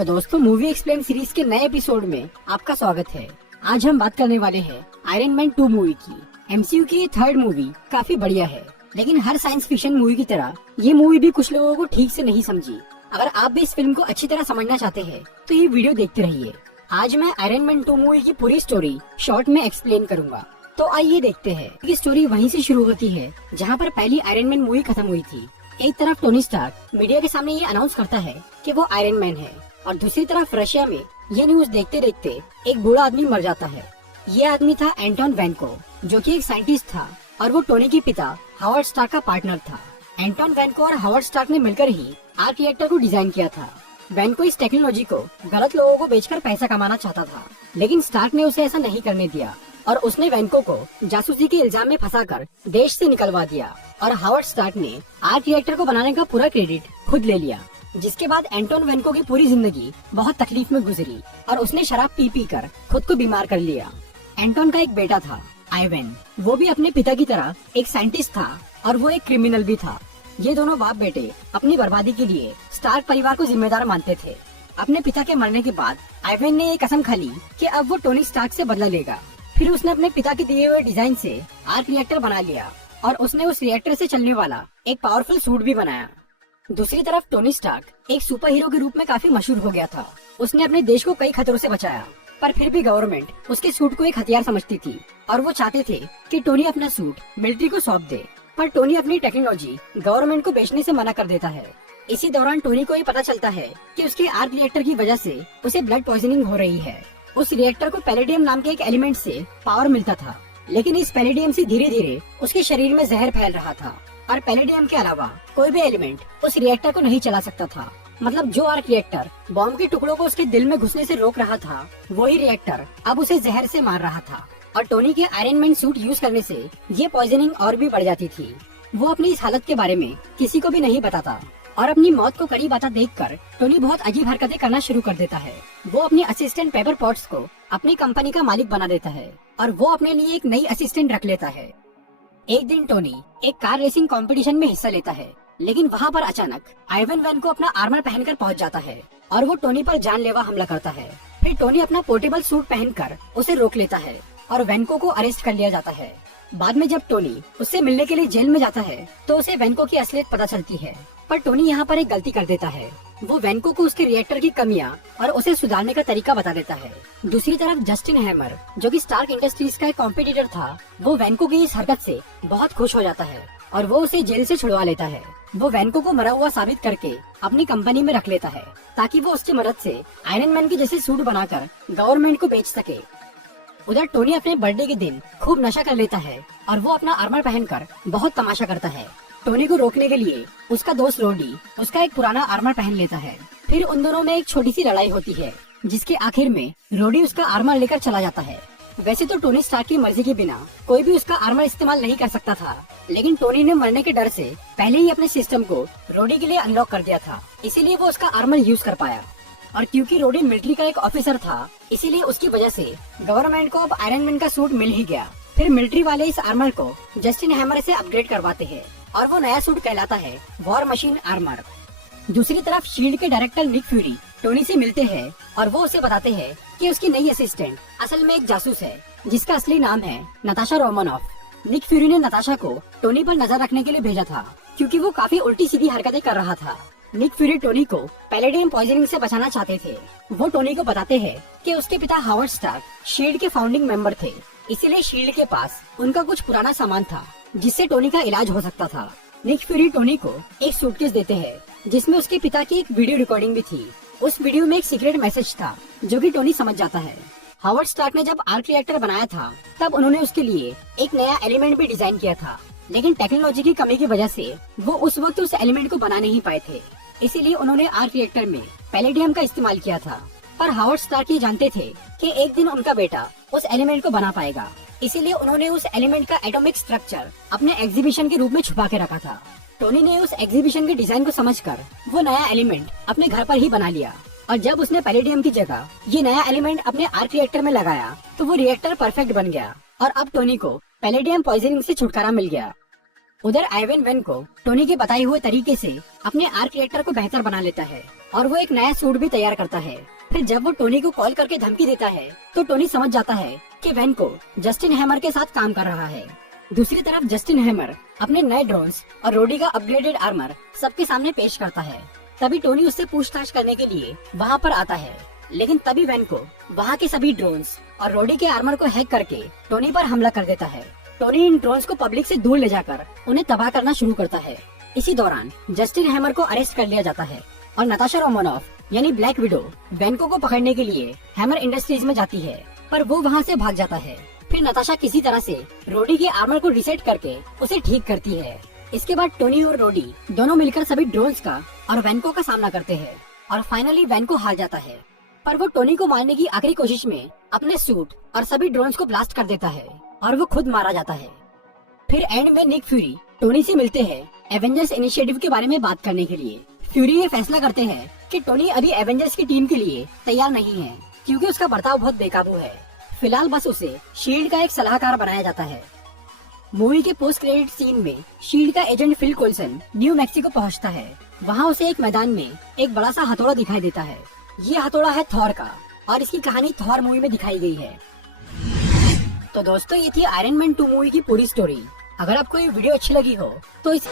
तो दोस्तों, movie explain series के नए एपिसोड में आपका स्वागत है। आज हम बात करने वाले हैं आयरन मैन 2 मूवी की। एमसीयू की ये थर्ड मूवी काफी बढ़िया है, लेकिन हर साइंस फिक्शन मूवी की तरह ये मूवी भी कुछ लोगों को ठीक से नहीं समझी। अगर आप भी इस फिल्म को अच्छी तरह समझना चाहते हैं तो ये वीडियो देखते रहिए। आज मैं आयरन मैन 2 मूवी की पूरी स्टोरी शॉर्ट में एक्सप्लेन करूंगा। तो आइए देखते हैं कि स्टोरी वहीं से शुरू होती है जहां पर पहली आयरन मैन मूवी खत्म हुई थी। एक तरफ टोनी स्टार्क मीडिया के सामने ये अनाउंस करता है कि वो आयरन मैन है, और दूसरी तरफ रशिया में ये न्यूज देखते देखते एक बूढ़ा आदमी मर जाता है। ये आदमी था एंटोन वैनको, जो कि एक साइंटिस्ट था और वो टोनी के पिता हावर्ड स्टार्क का पार्टनर था। एंटोन वैनको और हावर्ड स्टार्क ने मिलकर ही आर्क रिएक्टर को डिजाइन किया था। वैनको इस टेक्नोलॉजी को गलत लोगों को बेचकर पैसा कमाना चाहता था, लेकिन स्टार्क ने उसे ऐसा नहीं करने दिया और उसने वैनको को जासूसी के इल्जाम में फंसाकर देश से निकलवा दिया। और हावर्ड स्टार्क ने आर्क रिएक्टर को बनाने का पूरा क्रेडिट खुद ले लिया। जिसके बाद एंटोन वैनको की पूरी जिंदगी बहुत तकलीफ में गुजरी और उसने शराब पी पी कर खुद को बीमार कर लिया। एंटोन का एक बेटा था आइवेन, वो भी अपने पिता की तरह एक साइंटिस्ट था और वो एक क्रिमिनल भी था। ये दोनों बाप बेटे अपनी बर्बादी के लिए स्टार्क परिवार को जिम्मेदार मानते थे। अपने पिता के मरने के बाद आइवेन ने एक कसम खा ली कि अब वो टोनी स्टार्क से बदला लेगा। फिर उसने अपने पिता के दिए हुए डिजाइन से आर्क रिएक्टर बना लिया और उसने उस रिएक्टर से चलने वाला एक पावरफुल सूट भी बनाया। दूसरी तरफ टोनी स्टार्क एक सुपर हीरो के रूप में काफी मशहूर हो गया था। उसने अपने देश को कई खतरों से बचाया, पर फिर भी गवर्नमेंट उसके सूट को एक हथियार समझती थी और वो चाहते थे कि टोनी अपना सूट मिलिट्री को सौंप दे। पर टोनी अपनी टेक्नोलॉजी गवर्नमेंट को बेचने से मना कर देता है। इसी दौरान टोनी को ये पता चलता है कि उसके आर्क रिएक्टर की वजह से उसे ब्लड पॉइजनिंग हो रही है। उस रिएक्टर को पैलेडियम नाम के एक एलिमेंट से पावर मिलता था, लेकिन इस पैलेडियम से धीरे धीरे उसके शरीर में जहर फैल रहा था और पैलेडियम के अलावा कोई भी एलिमेंट उस रिएक्टर को नहीं चला सकता था। मतलब जो आर्क रिएक्टर बॉम्ब के टुकड़ों को उसके दिल में घुसने से रोक रहा था, वही रिएक्टर अब उसे जहर से मार रहा था। और टोनी के आयरन मैन सूट यूज करने से ये पॉइजनिंग और भी बढ़ जाती थी। वो अपनी इस हालत के बारे में किसी को भी नहीं बताता और अपनी मौत को करीब आता देखकर टोनी बहुत अजीब हरकतें करना शुरू कर देता है। वो अपनी असिस्टेंट पेपर पॉट्स को अपनी कंपनी का मालिक बना देता है और वो अपने लिए एक नई असिस्टेंट रख लेता है। एक दिन टोनी एक कार रेसिंग कंपटीशन में हिस्सा लेता है, लेकिन वहाँ पर अचानक आइवन वैन को अपना आर्मर पहनकर पहुँच जाता है और वो टोनी पर जानलेवा हमला करता है। फिर टोनी अपना पोर्टेबल सूट पहनकर उसे रोक लेता है और वैनको को अरेस्ट कर लिया जाता है। बाद में जब टोनी उससे मिलने के लिए जेल में जाता है तो उसे वैनको की असलियत पता चलती है, पर टोनी यहाँ पर एक गलती कर देता है। वो वैनको को उसके रिएक्टर की कमियां और उसे सुधारने का तरीका बता देता है। दूसरी तरफ जस्टिन हैमर, जो कि स्टार्क इंडस्ट्रीज का एक कॉम्पिटिटर था, वो वैनको की इस हरकत से बहुत खुश हो जाता है और वो उसे जेल से छुड़वा लेता है। वो वैनको को मरा हुआ साबित करके अपनी कंपनी में रख लेता है ताकि वो उसकी मदद से आयरन मैन के जैसे सूट बनाकर गवर्नमेंट को बेच सके। उधर टोनी अपने बर्थडे के दिन खूब नशा कर लेता है और वो अपना आर्मर पहनकर बहुत तमाशा करता है। टोनी को रोकने के लिए उसका दोस्त रोडी उसका एक पुराना आर्मर पहन लेता है। फिर उन दोनों में एक छोटी सी लड़ाई होती है, जिसके आखिर में रोडी उसका आर्मर लेकर चला जाता है। वैसे तो टोनी स्टार्क की मर्जी के बिना कोई भी उसका आर्मर इस्तेमाल नहीं कर सकता था, लेकिन टोनी ने मरने के डर से पहले ही अपने सिस्टम को रोडी के लिए अनलॉक कर दिया था, इसीलिए वो उसका आर्मर यूज कर पाया। और क्योंकि रोडी मिलिट्री का एक ऑफिसर था, इसीलिए उसकी वजह से गवर्नमेंट को अब आयरन मैन का सूट मिल ही गया। फिर मिलिट्री वाले इस आर्मर को जस्टिन हैमर से अपग्रेड करवाते हैं और वो नया सूट कहलाता है वॉर मशीन आर्मर। दूसरी तरफ शील्ड के डायरेक्टर निक फ्यूरी टोनी से मिलते हैं और वो उसे बताते हैं कि उसकी नई असिस्टेंट असल में एक जासूस है, जिसका असली नाम है नताशा रोमानॉफ। निक फ्यूरी ने नताशा को टोनी पर नजर रखने के लिए भेजा था, क्योंकि वो काफी उल्टी सीधी हरकतें कर रहा था। निक फ्यूरी टोनी को पैलेडियम पॉइजनिंग से बचाना चाहते थे। वो टोनी को बताते हैं कि उसके पिता हावर्ड स्टार्क शील्ड के फाउंडिंग मेंबर थे, इसीलिए शील्ड के पास उनका कुछ पुराना सामान था जिससे टोनी का इलाज हो सकता था। निक फ्यूरी टोनी को एक सूटकेस देते हैं जिसमें उसके पिता की एक वीडियो रिकॉर्डिंग भी थी। उस वीडियो में एक सीक्रेट मैसेज था जो कि टोनी समझ जाता है। हावर्ड स्टार्क ने जब आर्क रिएक्टर बनाया था तब उन्होंने उसके लिए एक नया एलिमेंट भी डिजाइन किया था, लेकिन टेक्नोलॉजी की कमी की वजह से वो उस वक्त उस एलिमेंट को बना नहीं पाए थे, इसीलिए उन्होंने आर्क रिएक्टर में पैलेडियम का इस्तेमाल किया था। पर हावर्ड स्टार्क ये जानते थे कि एक दिन उनका बेटा उस एलिमेंट को बना पाएगा, इसीलिए उन्होंने उस एलिमेंट का एटॉमिक स्ट्रक्चर अपने एग्जीबिशन के रूप में छुपा के रखा था। टोनी ने उस एग्जीबिशन के डिजाइन को समझकर वो नया एलिमेंट अपने घर पर ही बना लिया और जब उसने पैलेडियम की जगह ये नया एलिमेंट अपने आर्क रिएक्टर में लगाया तो वो रिएक्टर परफेक्ट बन गया और अब टोनी को पैलेडियम पॉइजनिंग से छुटकारा मिल गया। उधर आइवन वेन को टोनी के बताए हुए तरीके से अपने आर्क रिएक्टर को बेहतर बना लेता है और वो एक नया सूट भी तैयार करता है। फिर जब वो टोनी को कॉल करके धमकी देता है तो टोनी समझ जाता है कि वेन को जस्टिन हैमर के साथ काम कर रहा है। दूसरी तरफ जस्टिन हैमर अपने नए ड्रोन्स और रोडी का अपग्रेडेड आर्मर सबके सामने पेश करता है। तभी टोनी उससे पूछताछ करने के लिए वहाँ पर आता है, लेकिन तभी वेन को वहाँ के सभी ड्रोन्स और रोडी के आर्मर को हैक करके टोनी पर हमला कर देता है। टोनी इन ड्रोन्स को पब्लिक से दूर ले जाकर उन्हें तबाह करना शुरू करता है। इसी दौरान जस्टिन हैमर को अरेस्ट कर लिया जाता है और नताशा रोमानोफ यानी ब्लैक विडो वेनको को पकड़ने के लिए हैमर इंडस्ट्रीज में जाती है, पर वो वहाँ से भाग जाता है। फिर नताशा किसी तरह से रोडी के आर्मर को रिसेट करके उसे ठीक करती है। इसके बाद टोनी और रोडी दोनों मिलकर सभी ड्रोन्स का और वेनको का सामना करते हैं और फाइनली वेनको हार जाता है। पर वो टोनी को मारने की आखिरी कोशिश में अपने सूट और सभी ड्रोन्स को ब्लास्ट कर देता है और वो खुद मारा जाता है। फिर एंड में निक फ्यूरी टोनी से मिलते हैं एवेंजर्स इनिशिएटिव के बारे में बात करने के लिए। फ्यूरी ये फैसला करते हैं कि टोनी अभी एवेंजर्स की टीम के लिए तैयार नहीं है क्योंकि उसका बर्ताव बहुत बेकाबू है। फिलहाल बस उसे शील्ड का एक सलाहकार बनाया जाता है। मूवी के पोस्ट क्रेडिट सीन में शील्ड का एजेंट फिल कोल्सन न्यू मैक्सिको पहुंचता है। वहां उसे एक मैदान में एक बड़ा सा हथौड़ा दिखाई देता है। ये हथौड़ा है थॉर का और इसकी कहानी थॉर मूवी में दिखाई गई है। तो दोस्तों ये थी आयरन मैन 2 मूवी की पूरी स्टोरी। अगर आपको ये वीडियो अच्छी लगी हो तो इस